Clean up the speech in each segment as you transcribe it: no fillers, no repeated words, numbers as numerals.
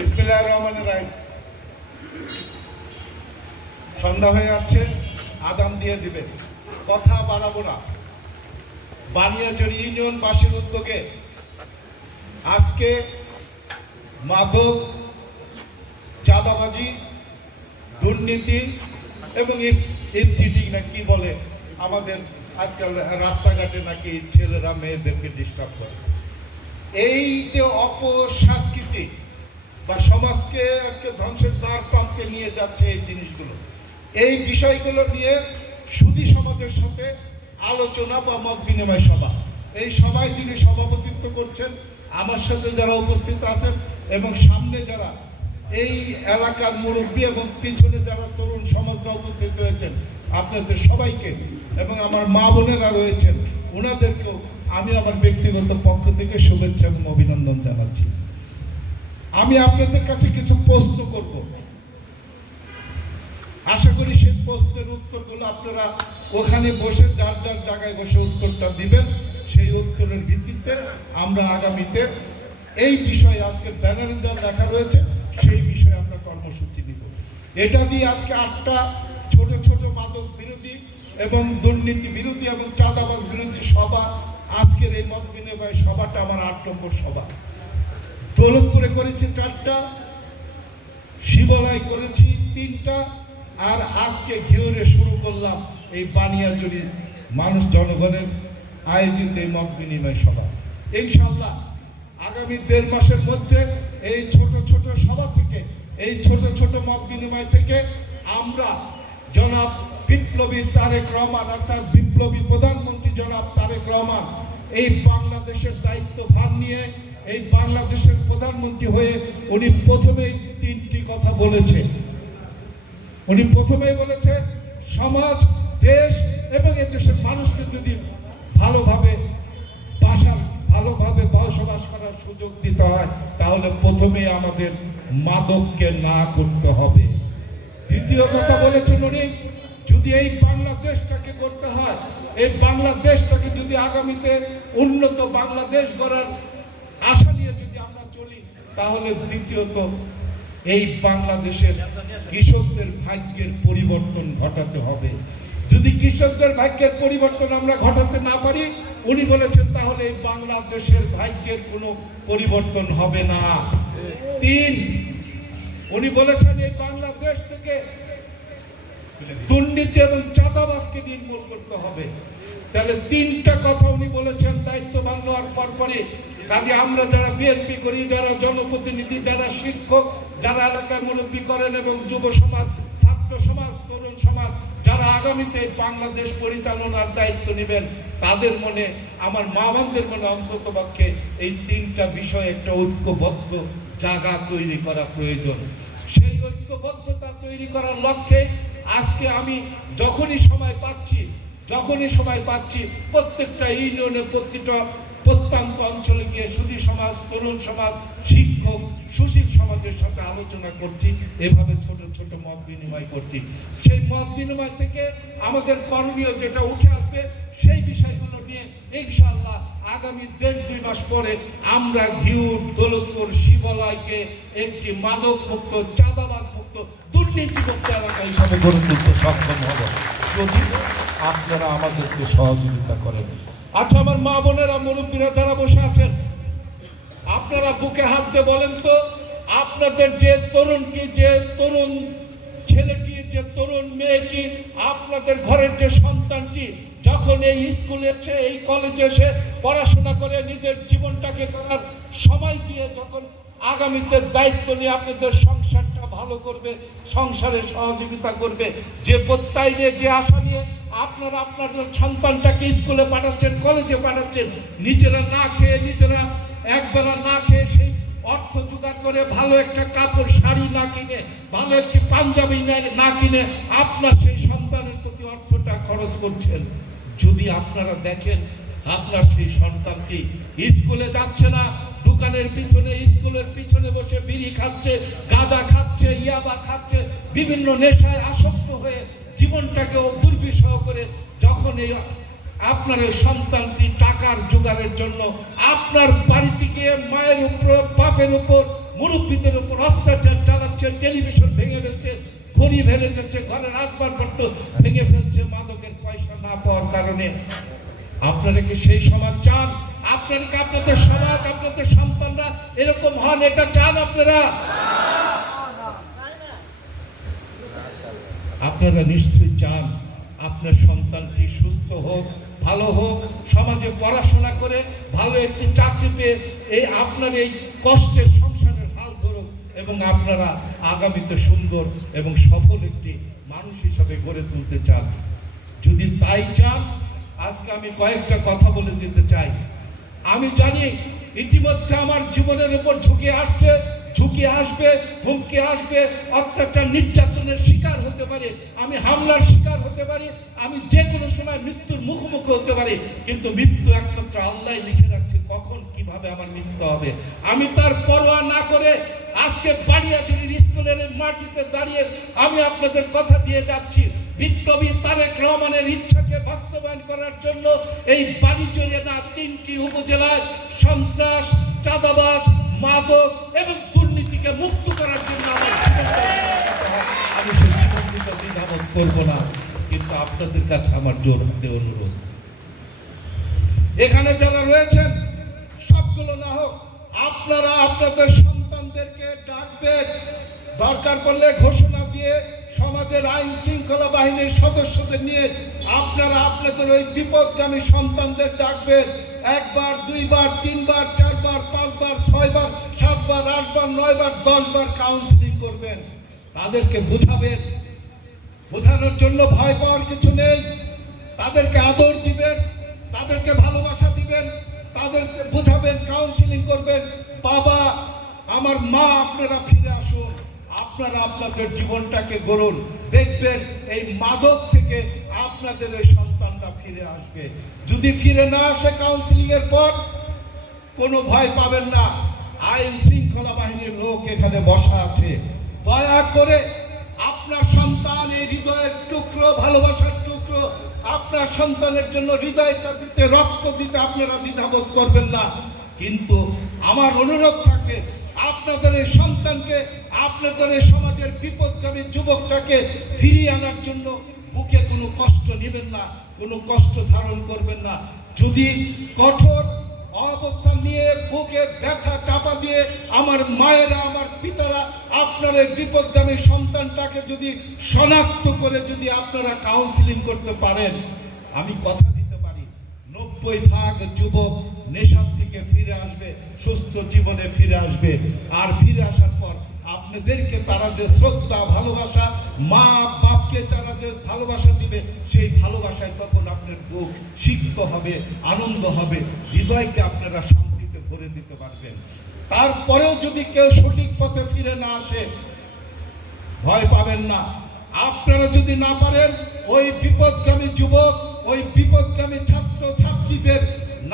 বিসমিল্লাহির রহমানির রহিম। সন্ধ্যা হয়ে আসছে, আজান দিয়ে দিবে, কথা বাড়াবো না। বানিয়াচড়ি ইউনিয়নবাসীর উদ্যোগে আজকে মাদক, চাঁদাবাজি, দুর্নীতি এবং ইফটিজিং না কি বলে, আমাদের আজকাল রাস্তাঘাটে নাকি ছেলেরা মেয়েদেরকে ডিস্টার্ব করে, এই যে অপসংস্কৃতি বা সমাজকে আজকে ধ্বংসের দ্বার প্রান্তে নিয়ে যাচ্ছে, এই জিনিসগুলো, এই বিষয়গুলো নিয়ে সুধী সমাজের সাথে আলোচনা বা মত বিনিময় সভা, এই সভায় যিনি সভাপতিত্ব করছেন, আমার সাথে যারা উপস্থিত আছেন এবং সামনে যারা এই এলাকার মুরব্বী এবং পিছনে যারা তরুণ সমাজরা উপস্থিত হয়েছেন, আপনাদের সবাইকে এবং আমার মা বোনেরা রয়েছেন, ওনাদেরকেও আমি আমার ব্যক্তিগত পক্ষ থেকে শুভেচ্ছা এবং অভিনন্দন জানাচ্ছি। আমি আপনাদের কাছে কিছু প্রশ্ন করব, আশা করি সেই প্রশ্নের উত্তরগুলো আপনারা ওখানে বসে যার যার জায়গায় বসে উত্তরটা দিবেন। সেই উত্তরের ভিত্তিতে আমরা আগামীতে এই বিষয়ে আজকে ব্যানারে যা লেখা রয়েছে সেই বিষয়ে আমরা কর্মসূচি নিব। এটা দিয়ে আজকে 8টা ছোট ছোট মাদক বিরোধী এবং দুর্নীতি বিরোধী এবং চাঁদাবাজ বিরোধী সভা, আজকের এই মত বিনিময় সভাটা আমার 8 নম্বর সভা। দৌলতপুরে করেছি 4টা, শিবলায় করেছি 3টা, আর আজকে ঘিওরে শুরু করলাম এই বানিয়াচড়ি মানুষ জনগণের আয়োজিত এই মত বিনিময় সভা। ইনশাআল্লাহ আগামী 1.5 মাসের মধ্যে এই ছোট ছোট সভা থেকে, এই ছোট ছোট মত বিনিময় থেকে আমরা জনাব বিপ্লবী তারেক রহমান, অর্থাৎ বিপ্লবী প্রধানমন্ত্রী জনাব তারেক রহমান এই বাংলাদেশের দায়িত্ব ভার নিয়ে এই বাংলাদেশের প্রধানমন্ত্রী হয়ে উনি প্রথমেই 3টি কথা বলেছে। উনি প্রথমেই বলেছে, সমাজ, দেশ এবং এই দেশের মানুষকে যদি ভালোভাবে বসবাস করার সুযোগ দিতে হয়, তাহলে প্রথমে আমাদের মাদককে না করতে হবে। দ্বিতীয় কথা বলেছেন উনি, যদি এই বাংলাদেশটাকে করতে হয়, এই বাংলাদেশটাকে যদি আগামীতে উন্নত বাংলাদেশ গড়ার আশা নিয়ে যদি আমরা চলি, তাহলে দ্বিতীয়ত এই বাংলাদেশের কৃষকদের ভাগ্যের পরিবর্তন ঘটাতে হবে। যদি কৃষকদের ভাগ্যের পরিবর্তন আমরা ঘটাতে না পারি, উনি বলেছেন, তাহলে এই বাংলাদেশের ভাগ্যের কোনো পরিবর্তন হবে না। 3, উনি বলেছেন এই বাংলাদেশ থেকে দুর্নীতি এবং চাঁদাবাজকে নির্মূল করতে হবে। তাহলে 3টা কথা উনি বলেছেন দায়িত্ববান নেওয়ার পরে। কাজে আমরা যারা বিএনপি করি, যারা জনপ্রতিনিধি, যারা শিক্ষক, যারা এলাকায় মুরব্বী করেন এবং যুব সমাজ, ছাত্র সমাজ, তরুণ সমাজ, যারা আগামীতে বাংলাদেশ পরিচালনার দায়িত্ব নেবেন, তাদের মনে, আমার মা বোনদের মনে অন্তত পক্ষে এই 3টা বিষয়ে একটা ঐক্যবদ্ধ জায়গা তৈরি করা প্রয়োজন। সেই ঐক্যবদ্ধতা তৈরি করার লক্ষ্যে আজকে আমি যখনই সময় পাচ্ছি প্রত্যেকটা ইউনিয়নে, প্রতিটা প্রত্যন্ত অঞ্চলে গিয়ে সুধী সমাজ, তরুণ সমাজ, শিক্ষক, সুশীল সমাজের সাথে আলোচনা করছি, এভাবে ছোট ছোট মত বিনিময় করছি। সেই মত বিনিময় থেকে আমাদের করণীয় যেটা উঠে আসবে, সেই বিষয়গুলো নিয়ে ইনশাআল্লাহ আগামী 1.5-2 মাস পরে আমরা ঘিউর, দৌলতপুর, শিবলয়কে একটি মাদক মুক্ত, চাঁদাবাজ মুক্ত, দুর্নীতি মুক্ত এলাকা হিসাবে গড়ে তুলতে সক্ষম হব, যদি আপনারা আমাদেরকে সহযোগিতা করেন। আচ্ছা, আমার মা বোনেরা, মুরব্বীরা যারা বসে আছেন, আপনারা বুকে হাত দিয়ে বলেন তো, আপনাদের যে তরুণটি, যে তরুণ ছেলেটি, যে তরুণ মেয়েটি, আপনাদের ঘরের যে সন্তানটি যখন এই স্কুলে এসে, এই কলেজে এসে পড়াশোনা করে নিজের জীবনটাকে করার সময় দিয়ে যখন আগামীতে দায়িত্ব নিয়ে আপনাদের সংসারটা ভালো করবে, সংসারে সহযোগিতা করবে, যে প্রত্যয় নিয়ে, যে আশা নিয়ে আপনারা আপনাদের সন্তানটাকে স্কুলে পাঠাচ্ছেন, কলেজে পাঠাচ্ছেন, নিজেরা না খেয়ে, নিজেরা একবেলা না খেয়ে সেই অর্থ জোগাড় করে ভালো একটা কাপড়, শাড়ি না কিনে, ভালো একটি পাঞ্জাবি না কিনে আপনার সেই সন্তানের প্রতি অর্থটা খরচ করছেন, যদি আপনারা দেখেন আপনার সেই সন্তানটি স্কুলে যাচ্ছে না, দোকানের পিছনে, স্কুলের পিছনে বসে বিড়ি খাচ্ছে, গাঁজা খাচ্ছে, ইয়াবা খাচ্ছে, বিভিন্ন নেশায় আসক্ত হয়ে জীবনটাকে দুর্বিষহ করে, যখন এই আপনার এই সন্তানটি টাকার জোগাড়ের জন্য আপনার বাড়ি থেকে মায়ের উপর, বাপের উপর, মুরব্বীদের উপর অত্যাচার চালাচ্ছে, টেলিভিশন ভেঙে ফেলছে, ঘড়ি ভেঙে ফেলছে, ঘরের আসবাবপত্র ভেঙে ফেলছে মাদকের পয়সা না পাওয়ার কারণে। আপনারা কি সেই সমাজ চান? আপনারা কি আপনাদের সমাজ, আপনাদের সন্তানরা এরকম হন, এটা চান আপনারা? আপনারা নিশ্চয়ই চান আপনার সন্তানটি সুস্থ হোক, ভালো হোক, সমাজে পড়াশোনা করে ভালো একটি চাকরি পেয়ে আপনার এই কষ্টের সংসারের হাল ধরুক এবং আপনারা আগামীতে সুন্দর এবং সফল একটি মানুষ হিসাবে গড়ে তুলতে চান। যদি তাই চান, আজকে আমি কয়েকটা কথা বলে দিতে চাই। আমি জানি ইতিমধ্যে আমার জীবনের উপর ঝুঁকি আসবে, হুমকি আসবে, অত্যাচার নির্যাতনের শিকার হতে পারে, আমি হামলার শিকার হতে পারি, আমি যে কোনো সময় মৃত্যুর মুখোমুখি হতে পারি। কিন্তু মৃত্যু একমাত্র আল্লাহ লিখে রাখছে কখন কিভাবে আমার মৃত্যু হবে। আমি তার পরোয়া না করে আজকে বানিয়াচুরির স্কুলের মাটিতে দাঁড়িয়ে আমি আপনাদের কথা দিয়ে যাচ্ছি, বিপ্লবী তারেক রহমানের ইচ্ছাকে বাস্তবায়ন করার জন্য এই বানিয়াচুরিয়া না 3টি উপজেলায় সন্ত্রাস, চাঁদাবাজ, মাদক এবং দুর্নীতিকে মুক্ত করার জন্য আমি সেই জীবনকে দ্বিধাবোধ করব না। কিন্তু আপনাদের কাছে আমার জোর হাতে অনুরোধ, এখানে যারা রয়েছেন সবগুলো না হোক, আপনারা আপনাদের সন্তানদেরকে ডাকবেন, দরকার পড়লে ঘোষণা দিয়ে সমাজের আইন শৃঙ্খলা বাহিনীর সদস্যদের নিয়ে আপনারা আপনাদের ওই বিপদগামী সন্তানদের ডাকবেন। 1 বার, 2 বার, 3 বার, 4 বার, 5 বার, 6 বার, 7 বার, 8 বার, 9 বার, 10 বার কাউন্সিলিং করবেন, তাদেরকে বুঝাবেন। বোঝানোর জন্য ভয় পাওয়ার কিছু নেই, তাদেরকে আদর দিবেন, তাদেরকে ভালোবাসা দিবেন, তাদেরকে বুঝাবেন, কাউন্সিলিং করবেন। বাবা, আমার মা, আপনারা ফিরে আসুন, আপনারা আপনাদের জীবনটাকে গড়ুন, দেখবেন এই মাদক থেকে আপনাদের এই সন্তানরা ফিরে আসবে। যদি ফিরে না আসে কাউন্সিলিং এর পর, কোনো ভয় পাবেন না, আইন শৃঙ্খলা বাহিনীর লোক এখানে বসা আছে। দয়া করে আপনার সন্তান এই হৃদয়ের টুকরো, ভালোবাসার টুকরো, আপনার সন্তানের জন্য হৃদয়টা দিতে, রক্ত দিতে আপনারা দ্বিধাবোধ করবেন না। কিন্তু আমার অনুরোধ থাকে, আপনাদের এই সন্তানকে, আপনাদের এই সমাজের বিপদগামী যুবকটাকে ফিরিয়ে আনার জন্য বুকে কোনো কষ্ট নেবেন না, কোনো কষ্ট ধারণ করবেন না। যদি কঠোর অবস্থান নিয়ে বুকে ব্যথা চাপা দিয়ে আমার মায়েরা, আমার পিতারা আপনার এই বিপদগামী সন্তানটাকে যদি শনাক্ত করে যদি আপনারা কাউন্সিলিং করতে পারেন, আমি কথা দিতে পারি 90% যুবক নেশার থেকে ফিরে আসবে, সুস্থ জীবনে ফিরে আসবে। আর ফিরে আসার পর আপনাদেরকে তারা যে শ্রদ্ধা, ভালোবাসা, মা বাপকে তারা যে ভালোবাসা দিবে, সেই ভালোবাসায় তখন আপনার বুক সিক্ত হবে, আনন্দ হবে, হৃদয়কে আপনারা শান্তিতে ভরে দিতে পারবেন। তারপরেও যদি কেউ সঠিক পথে ফিরে না আসে, ভয় পাবেন না। আপনারা যদি না পারেন, ওই বিপদগামী যুবক, ওই বিপদগামী ছাত্র ছাত্রীদের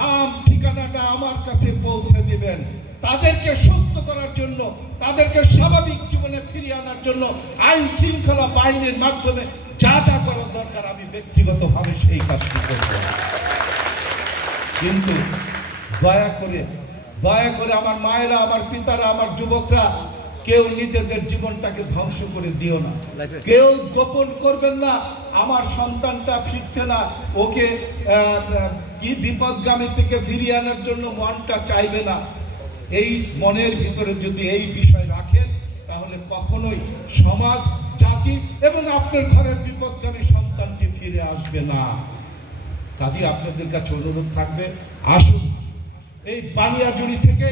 নাম, ঠিকানাটা আমার কাছে পৌঁছে দিবেন। তাদেরকে সুস্থ করার জন্য, তাদেরকে স্বাভাবিক জীবনে ফিরিয়ে আনার জন্য আইন শৃঙ্খলা বাহিনীর মাধ্যমে যা যা করার দরকার আমি ব্যক্তিগতভাবে সেই কাজটি করব। কিন্তু দয়া করে আমার মায়েরা, আমার পিতারা, আমার যুবকরা, কেউ নিজেদের জীবনটাকে ধ্বংস করে দিও না। কেউ গোপন করবেন না আমার সন্তানটা ফিরছে না, ওকে কি বিপদগামী থেকে ফিরিয়ে আনার জন্য মনটা চাইবে না। এই মনের ভিতরে যদি এই বিষয় রাখেন, তাহলে কখনোই সমাজ, জাতি এবং আপনার ঘরের বিপদগামী সন্তানটি ফিরে আসবে না। কাজে আপনাদের কাছে অনুরোধ থাকবে, আসুন এই বানিয়াজুড়ি থেকে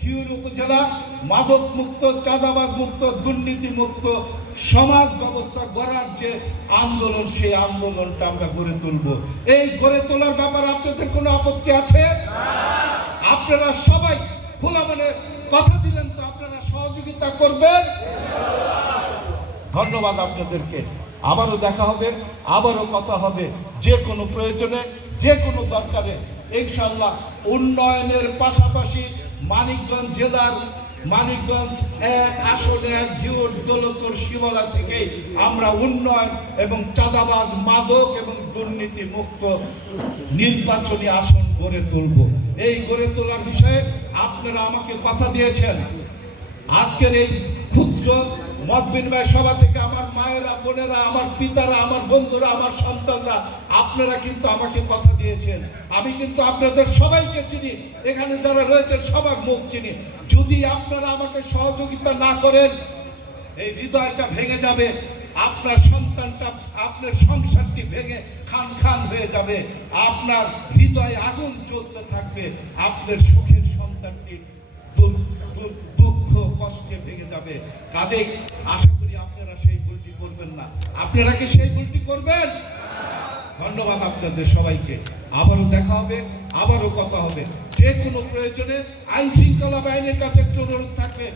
ঘিওর উপজেলা মাদক মুক্ত, চাঁদাবাজ মুক্ত, দুর্নীতি মুক্ত সমাজ ব্যবস্থা গড়ার যে আন্দোলন, সেই আন্দোলনটা আমরা গড়ে তুলব। এই গড়ে তোলার ব্যাপারে আপনাদের কোনো আপত্তি আছে? আপনারা সবাই খোলা মনে কথা দিলেন তো, আপনারা সহযোগিতা করবেন। ধন্যবাদ আপনাদেরকে। আবারও দেখা হবে, আবারও কথা হবে, যে কোনো প্রয়োজনে, যে কোনো দরকারে ইনশাআল্লাহ। উন্নয়নের পাশাপাশি মানিকগঞ্জ জেলার মানিকগঞ্জ 1 আসনে ঘিওর দৌলতপুর শিবলা থেকে আমরা উন্নয়ন এবং চাঁদাবাজ, মাদক এবং দুর্নীতি মুক্ত নির্বাচনী আসন গড়ে তুলব। এই গড়ে তোলার বিষয়ে আপনারা আমাকে কথা দিয়েছেন, আজকের এই ক্ষুদ্র মত বিনিময় সভা থেকে আমার মায়েরা, বোনেরা, আমার পিতারা, আমার বন্ধুরা, আমার সন্তানরা, আপনারা কিন্তু আমাকে কথা দিয়েছেন। আমি কিন্তু আপনাদের সবাইকে চিনি, এখানে যারা রয়েছেন সবার মুখ চিনি। যদি আপনারা আমাকে সহযোগিতা না করেন, এই হৃদয়টা ভেঙে যাবে, আপনার সন্তানটা, আপনার সংসারটি ভেঙে খান খান হয়ে যাবে, আপনার হৃদয়ে আগুন জ্বলতে থাকবে, আপনার সুখের সন্তানটি দুঃখ কষ্টে ভেঙে যাবে। কাজেই আশা করি আপনারা সেই ভুলটি করবেন না। আপনারা কি সেই ভুলটি করবেন? ধন্যবাদ আপনাদের সবাইকে। আবারও দেখা হবে, আবারও কথা হবে। যে কোনো প্রয়োজনে আইন শৃঙ্খলা বাহিনীর কাছে একটু অনুরোধ থাকবে,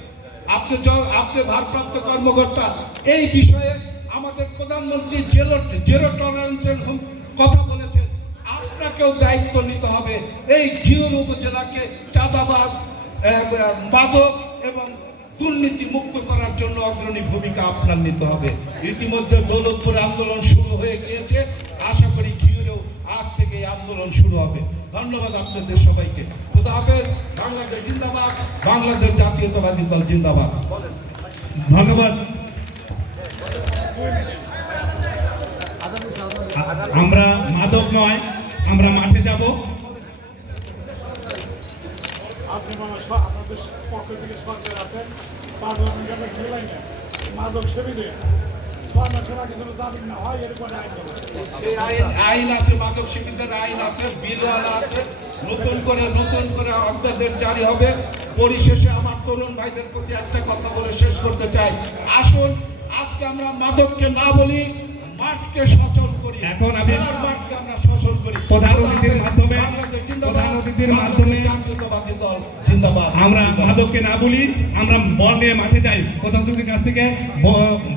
আপনি ভারপ্রাপ্ত কর্মকর্তা, এই বিষয়ে আমাদের প্রধানমন্ত্রী জিরো টলারেন্সের কথা বলেছেন, আপনাকেও দায়িত্ব নিতে হবে। এই ঘিওর উপজেলাকে চাঁদাবাজ, মাদক এবং দুর্নীতি মুক্ত করার জন্য অগ্রণী ভূমিকা আপনার নিতে হবে। ইতিমধ্যে দৌলতপুরে আন্দোলন শুরু হয়ে গিয়েছে, আশা করি ঘিওরেও আজ থেকে এই আন্দোলন শুরু হবে। ধন্যবাদ আপনাদের সবাইকে। খোদা হাফেজ। বাংলাদেশ জিন্দাবাদ, বাংলাদেশ জাতীয়তাবাদী দল জিন্দাবাদ। ধন্যবাদ। আমরা মাদক নয়, আমরা মাঠে যাব। আপনাদের পক্ষ থেকে সরকার আছেন, পার্লামেন্টের খেলাই না মাদক সেবীদের 6 মাসের আগে যেন জামিন না হয়, এরপরে আইন আছে, মাদক সেবীদের আইন আছে, বিলওয়ালা আছে, নতুন করে অধ্যাদেশ জারি হবে। পরিশেষে আমার তরুণ ভাইদের প্রতি একটা কথা বলে শেষ করতে চাই, আসুন আজকে আমরা মাদককে না বলি, মাঠকে সচল করি। এখন আমি মাঠকে আমরা সচল করি। প্রধান অতিথির মাধ্যমে জাতীয়তাবাদী দল জিন্দাবাদ। আমরা মাদককে না বলি, আমরা বল নিয়ে মাঠে যাই। প্রধান অতিথির কাছ থেকে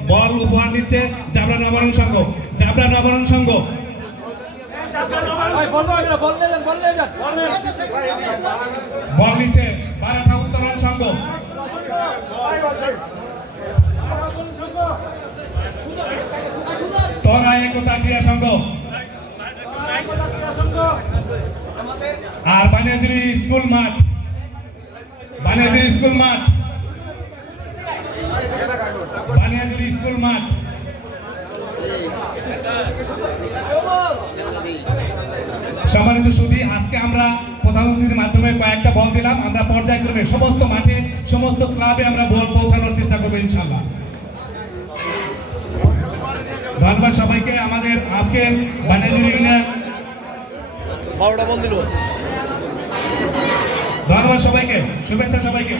বল উপহার নিচ্ছে জাবরা নবায়ন সংঘ। জাবরা নবায়ন সংঘ বল নিচ্ছে বারাঠা উত্তরণ সংঘ। তরা একতা ক্রিয়া সংঘ আর বানিয়াজুরি স্কুল মাঠ, বানিয়াজুরি স্কুল মাঠ, বানিয়াজুরি স্কুল মাঠ। সম্মানিত সুধী, আজকে আমরা প্রধান অতিথির মাধ্যমে কয়েকটা বল দিলাম। আমরা পর্যায়ক্রমে সমস্ত মাঠে, সমস্ত ক্লাবে আমরা বল পৌঁছানোর চেষ্টা করবো ইনশাআল্লাহ। ধন্যবাদ সবাইকে। আমাদের আজকের বানিয়াজুরি ইউনিয়ন ধন্যবাদ সবাইকে, শুভেচ্ছা সবাইকে।